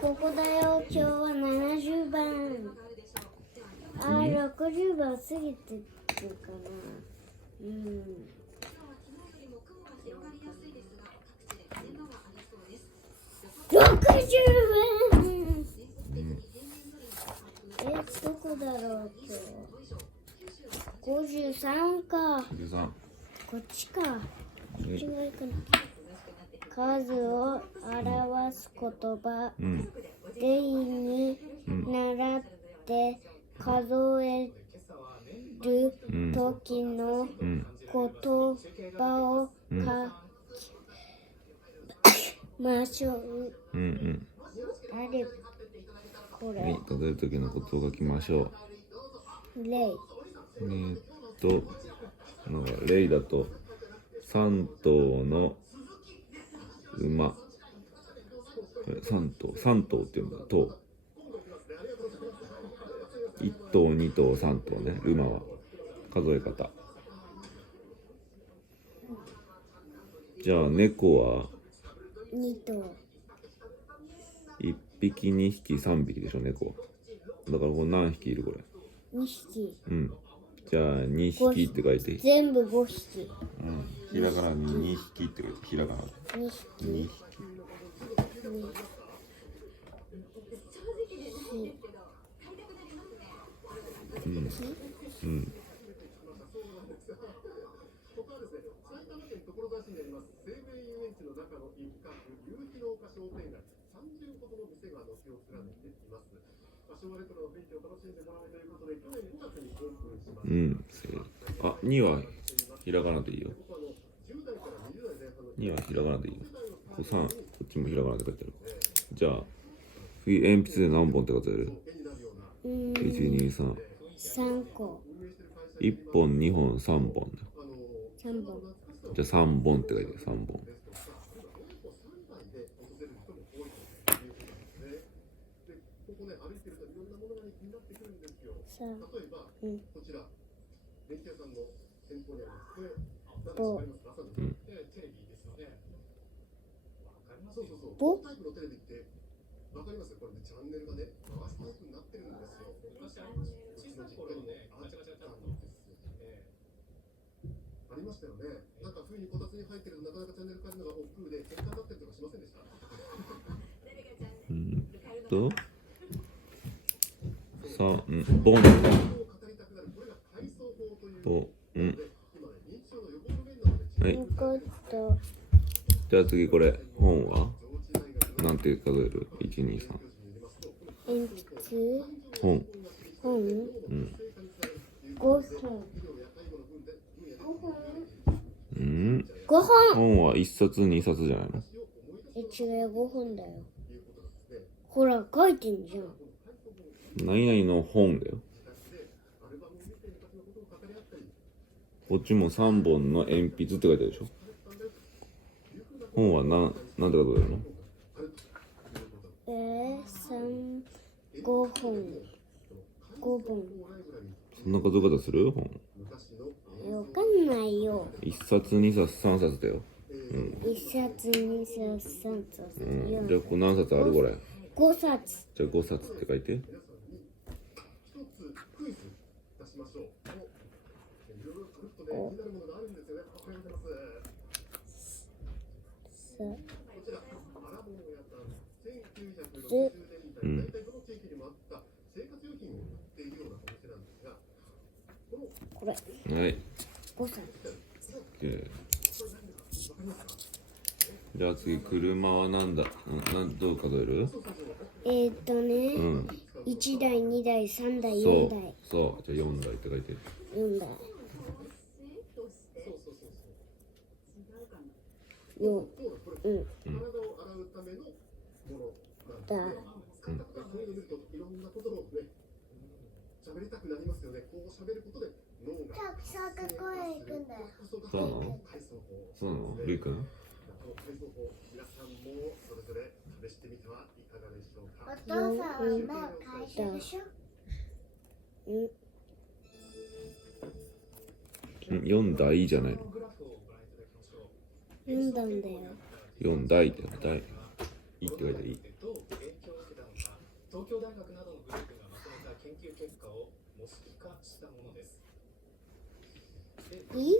ここだよ。今日は70番。60番過ぎてるかな。60番。どこだろう今日。53か。53。こっちか。こっちがいいかな。数を表す言葉。例に習って数える時の言葉を書きましょう。あれこれ。はい、数える時のことを書きましょう。例。例だと3頭の馬。3頭っていうんだ。頭。1頭、2頭、3頭ね。馬は数え方。じゃあ猫は2頭。1匹、2匹、3匹でしょ、猫は。だからこれ何匹いるこれ。2匹。じゃあ2匹って書いて。全部5匹。ひらがなに2匹って書いて。ひらがな。2匹。あ、2はひらがなでいいよ。2はひらがなでいいよ。3、こっちもひらがなで書いてある。じゃあ鉛筆で何本って数える？1、2、3。3個。1本、2本、3本だ。3本。じゃあ3本って書いてある。3本。ボンとはい。じゃあ次これ本はなんて数える？ 1、2、3。鉛筆。本。5本。5本。本は1冊2冊じゃないの？違う、5本だよ。ほら書いてんじゃん。何々の本だよ。こっちも3本の鉛筆って書いてあるでしょ。本はなんて数えるの？5本。5本。そんな数え方する？本。わかんないよ。1冊2冊3冊だよ。1冊2冊3冊。じゃあこれ何冊あるこれ？5冊。じゃあ5冊って書いて。これ。はい。5冊。じゃあ次車はなんだ？どう数える？1台、2台、3台、4台。そう。じゃあ4台って書いて。4台。4。だ。そうなの？ルイ君？お父さんは今会社でしょ？4台じゃないの？4段だよ。4台だよ。台。いいって書いてある。いい。いい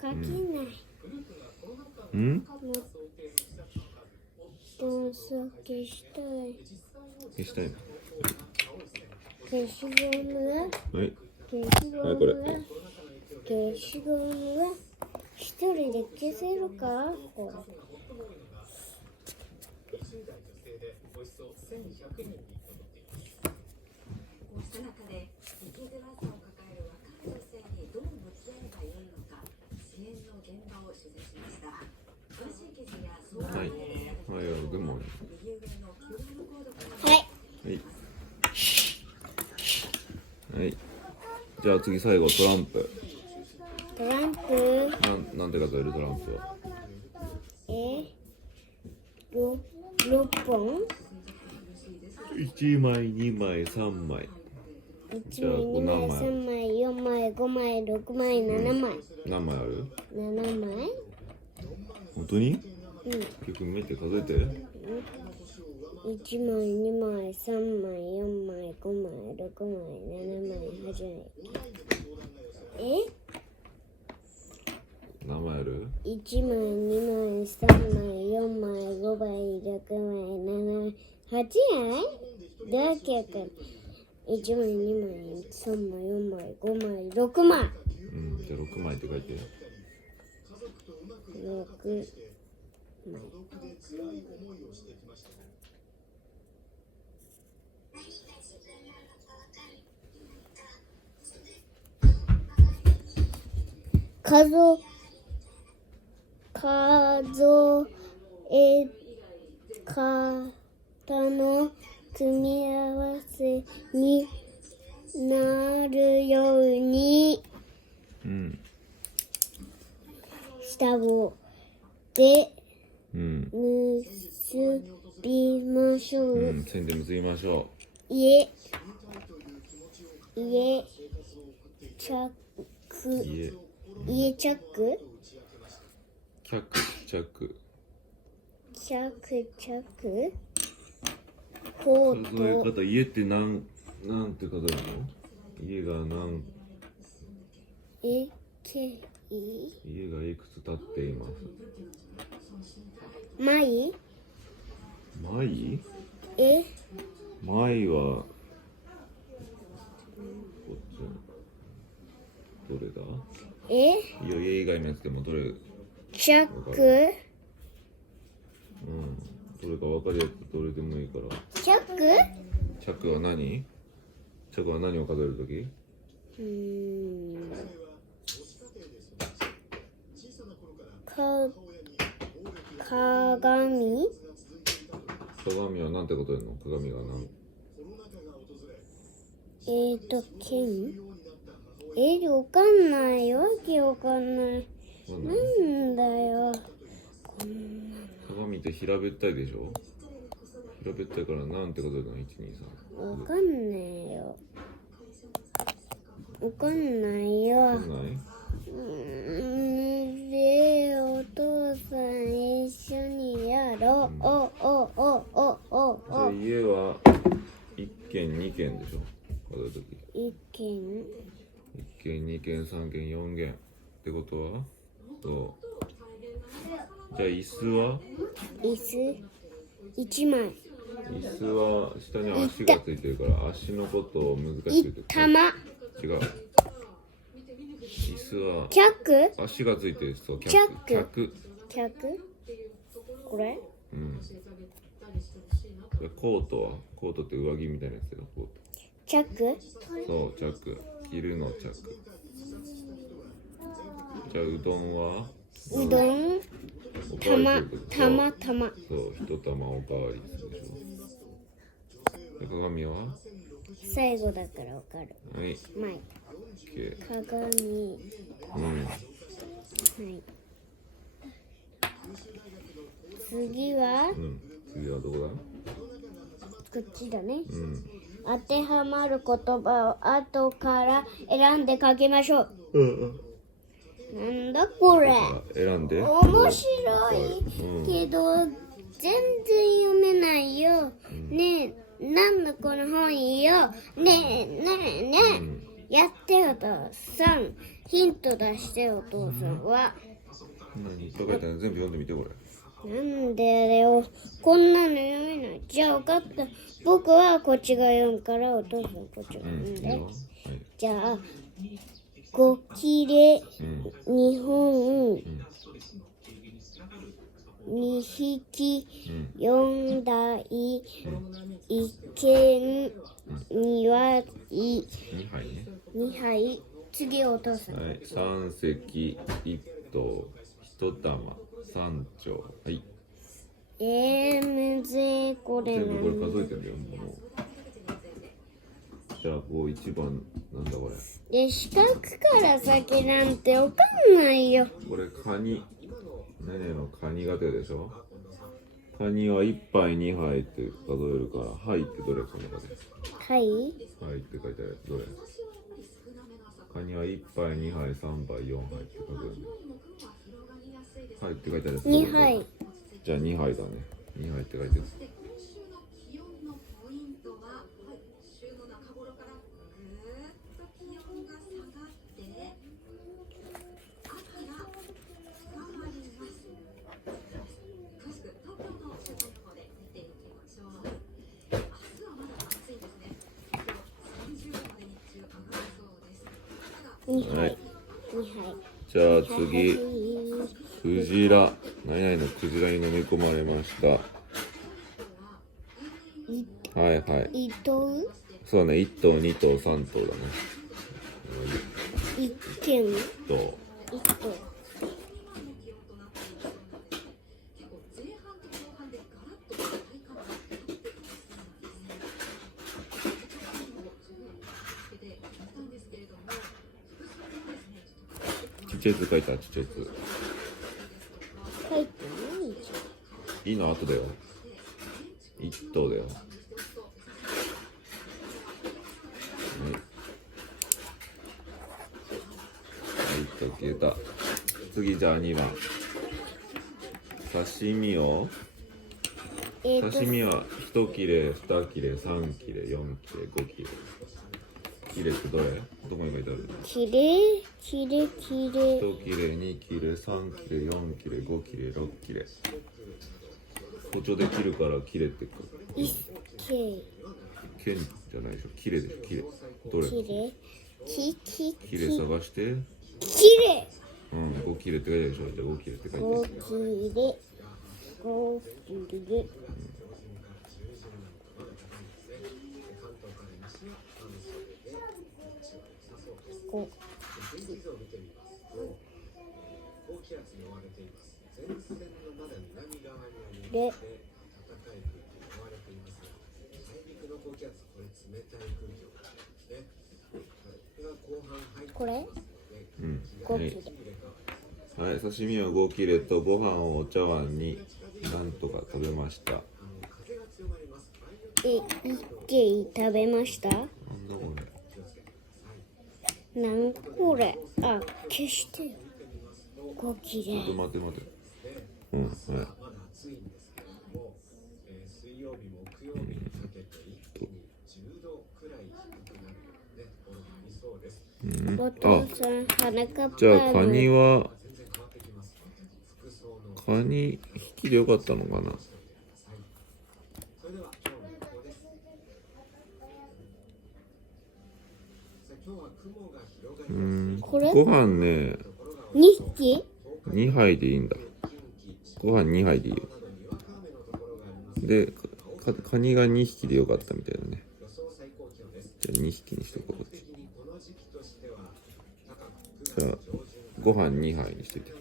書けない。うんどうぞ消したい。消したいの消しゴムははい消しゴはいこれムは消しゴムは一人で消せるかこれ。はいはいでもはい。はいはいじゃあ次最後トランプトランプなんて数えるトランプは6本1枚2枚3枚1枚2枚3枚4枚5枚6枚7枚何枚ある7枚本当にうん結局見て数えて1枚2枚3枚4枚5枚6枚7枚8枚何枚ある1枚2枚3枚4枚5枚6枚7枚8枚だけか1枚2枚3枚4枚5枚6枚じゃあ6枚って書いて6枚数え方の組み合わせになるように下をで結びましょう。線で結びましょ家チャックう家チャックチャックチャックコ数えート方家ってなんて数えるの家が家がいくつ立っています枚枚枚はこっちどれだいいよ家以外のやつでもどれチャックどれか分かるやつどれでもいいからチャックチャックは何チャックは何を数えるとき鏡鏡は何てこと言うの鏡が何剣わかんないわけわかんないなんだよ鏡って平べったいでしょ平べったいからなんてこと言うの123わかんねえよわかんないよわかんないお父さん一緒にやろうじゃあ家は1軒2軒でしょ数えるとき1軒1軒2軒3軒4軒ってことはそうじゃあ椅子は椅子1枚椅子は下に足がついてるから足のことを難しく言って玉違う椅子は脚足がついてるそう脚脚これコートはコートって上着みたいなやつだよコートチャックそうチャック昼のチャックじゃあうどんはうどんおかわりする玉そう一玉おかわりするでしょで鏡は最後だからわかるはい前 OK 鏡はい次は次はどこだこっちだねうん当てはまる言葉を後から選んで書きましょうなんだこれ選んで面白いけど全然読めないよ、ねえなんだこの本いいよ。ねえねえねえ、やってよお父さん。ヒント出してよお父さんは。何とか言ったら全部読んでみてこれ。なんでだよ。こんなの読めない。じゃあ分かった。僕はこっちが読むからお父さんこっちが読んで。いいよ。はい。じゃあ、5切れ、2本、2匹、4台、1軒、2割、2杯ね。 2杯。次お父さん。はい。3隻1頭1玉3丁。はい。むずいこれ全部これな。数えてんだよもう。じゃあこう1番なんだこれ。で、四角から先なんてわかんないよ。これカニ。ねねのカニが出るでしょ。カニは1杯2杯って数えるから、はいってどれこの中で。はい。はいって書いてあるやつどれ。カニは1杯2杯3杯4杯って書くんだよ。はいって書いてあるやつ。2杯。じゃあ2杯だね。2杯って書いてる。2杯。はい。 2杯。じゃあ次、クジラ。何々のクジラに飲み込まれました。はいはい。糸そうだね、1頭2頭3頭だね。一軒1頭。一頭。ちっちゃい図書いた、ちっちゃい図。書いてないじいいの後だよ。1頭だよ。はい、1頭消えた。次じゃあ2番。刺身を、ゃん。刺身は1切れ、2切れ、3切れ、4切れ、5切れ。切れってどれ？どこに書いてある？きれいきれきれ。 1切れ、2切れ、3切れ、4切れ、5切れ、6切れ。包丁で切るから切れってか。一軒剣じゃないでしょ。切れでしょ。切れ。どれ？きれ切れ探して。きれ5切れって書いてあるでしょ。じゃあ5切れって書いてあ5る。切れ5切れ5でこれ5はい切れ。はい、刺身は5切れとご飯をお茶碗になんとか食べました。一軒食べました。なんだこれ。なんこれ。あ、消してよ。5切ちょっとれ。待て待て。はい。お父さん、鼻かっぱじゃあカニはカニ引きでよかったのかな。これご飯ね2匹2杯でいいんだ。ご飯2杯でいいよ。でカニが2匹でよかったみたいだね。じゃあ2匹にしとこう。じゃあご飯2杯にしといて。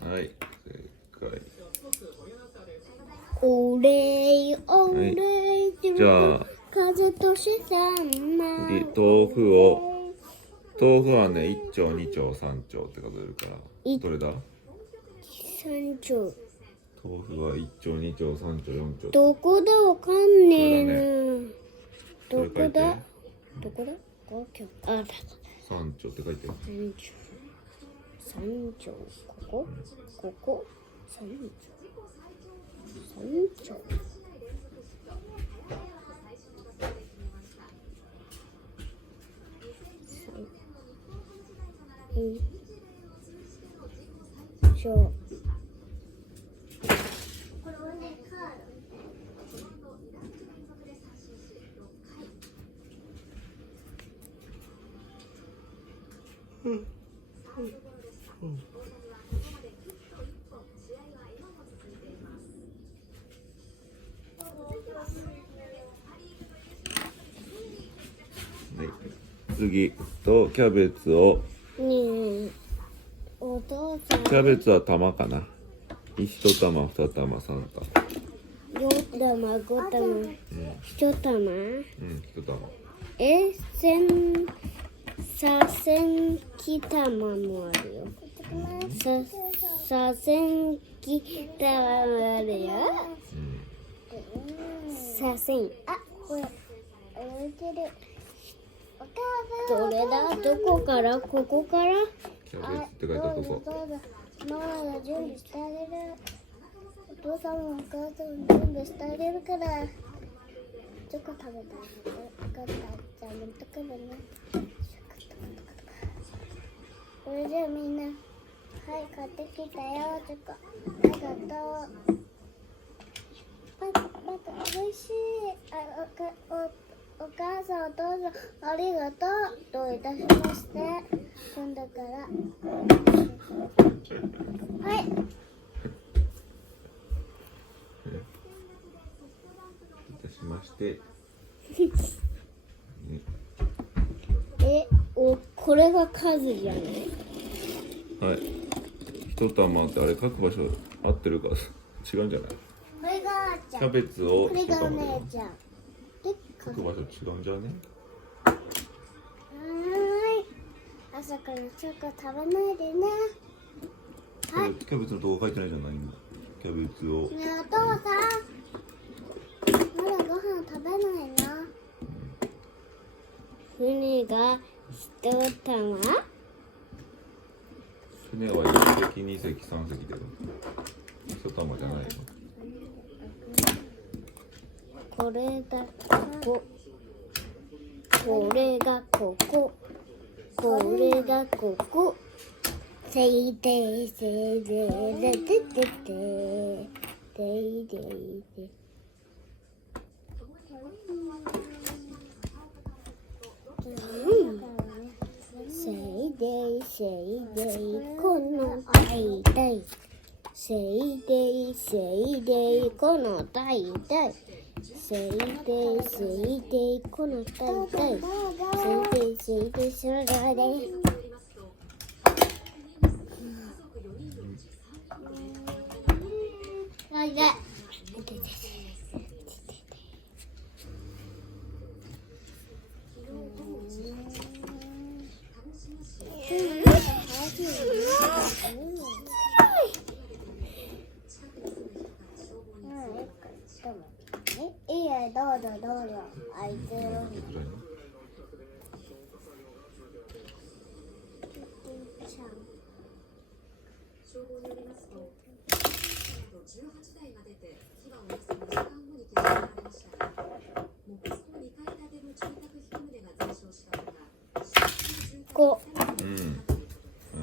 はい、正解。お礼お礼、じゃあ風としたま次豆腐はね1丁2丁3丁って数えるから、どれだ？三丁豆腐は1丁2丁3丁4丁。どこだわかんねえな。どこそれ書いて。だどこだここあ、だ3丁って書いてる。三丁ここ三丁はい、次とキャベツを、ねえお父さんキャベツは玉かな。1玉2玉3玉。4玉5玉1玉1玉。千き玉もあるよ。千き玉もあるよ。千。あ、これ置いてる。どれだ？どこから？ここから？キャベツって書いたとこ。ママが準備してあげる。お父さんもお母さんも準備してあげるから。チョコ食べたい。分かった。じゃあ持ってくるね。それじゃあみんな、はい、買ってきたよ、チョコ。ありがとう。おいしい。お母さん、お父さん、ありがとう。どういたしまして。今度から。はい。いたしまして。これが数じゃない？はい。1玉ってあれ書く場所合ってるか違うんじゃない？これがあーちゃん。キャベツをこれがお1玉で姉ちゃん。で、書く場所違うんじゃね？朝からチョコ食べないでね。はい。キャベツのとこ書いてないじゃない今。キャベツを。ねえお父さん。まだご飯食べないな。船が1玉。船は1隻2隻3隻だよ。1玉じゃないよ。これがここ。これがここ。これがここ。せいでいせいでいでててて。せいでいで。せいでいせいでいこの大体。せいでいせいでいこの大体。せいでいせいでいこの大体。せいでいせいでいそれで。いいよ、どうぞどうぞ。あいつより。消防によりますと、18台が出て、火はおよそ2時間後に消し止められましたが、木造2階建ての住宅1棟が全焼したほか、こう。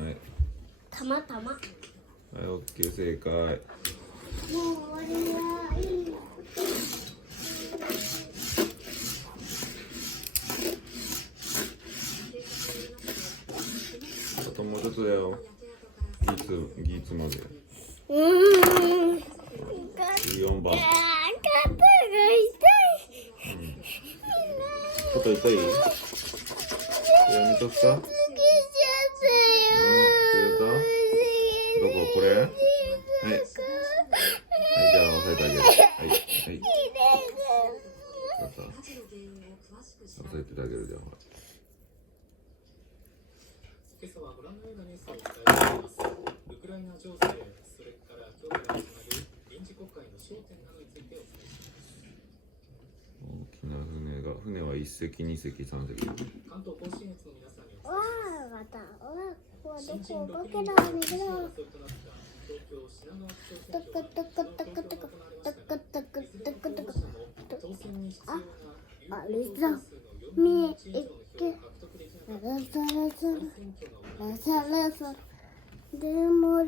はい。たまたま。はい、オッケー、正解。もう終わりはいい。あともうちょっとだよ。ギーツまで。14番。肩が痛い。肩痛い？やめとくか？つけちゃったよ。どここれ？はい。はい、じゃあ押さえてあげる。はい。はい。押さえてあげるじゃん。今朝はご覧のようなニュースをお伝えしています。ウクライナ情勢、それから今日から始まる大きな船は1隻2隻3隻。わあ、また。わあ、ここはどこ動けないんだ。トクトクトクトクトクトクトクトクトク。あれさ、見えて。ラサラサラサラサ。でも。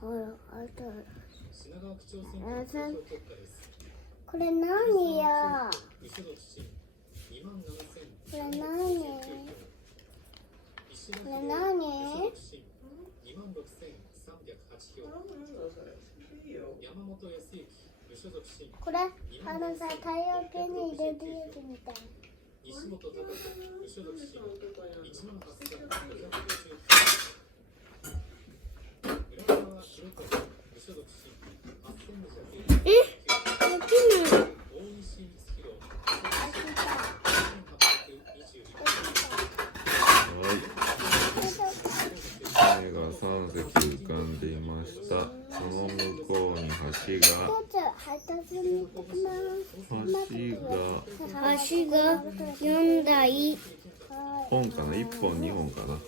ほら、あと。これ何や。これ何？これさ、太陽系に入れるやつみたい。できない。船が3隻浮かんでいました。その向こうに橋が4台。本かな、1本2本かな。2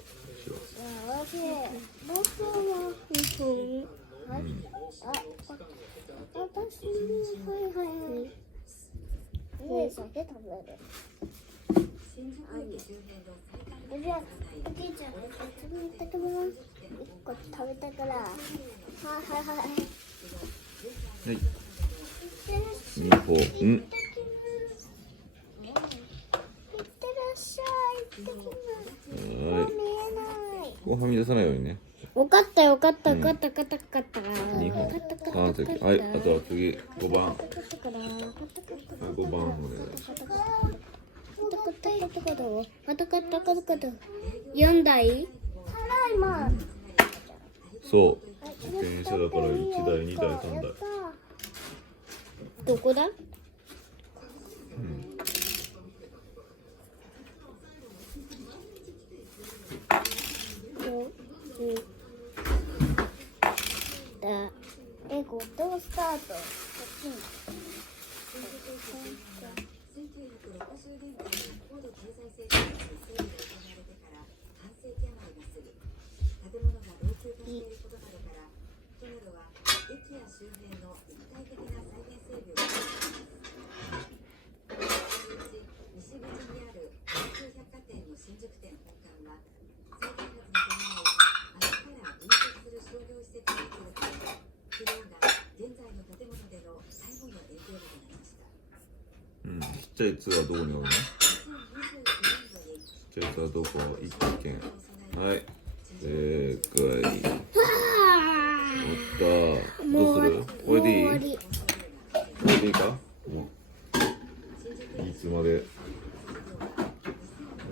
本。私はい酒食べる。じゃあ、おじいちゃん、1個食べたから。はい。2本。いってらっしゃい。行ってきます。見えない。ここはみ出さないようにね。分かった。2本3隻。はい、あとは次5番。5番船だ。4台。そう。自転車だから1台2台3台。どこだ？ゴッドスタート。1960年代に高度経済成長期に整備が行われてから半世紀余りが過ぎ、建物が老朽化していることなどから、都などは駅や周辺の一体的な再現整備を進めています。西口にある東急百貨店の新宿店本館は、再開発に伴い、明日から隣接する商業施設が移るため、昨日が現在の建物での最後の営業日となりました。ちっちゃいツアーどこにおるの？ちっちゃいツアーどこ？一軒。はい。正解。おった。どうする？これでいい？これでいいか？いつまで？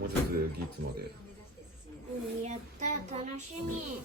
もうちょっとでいつまで？やった、楽しみ。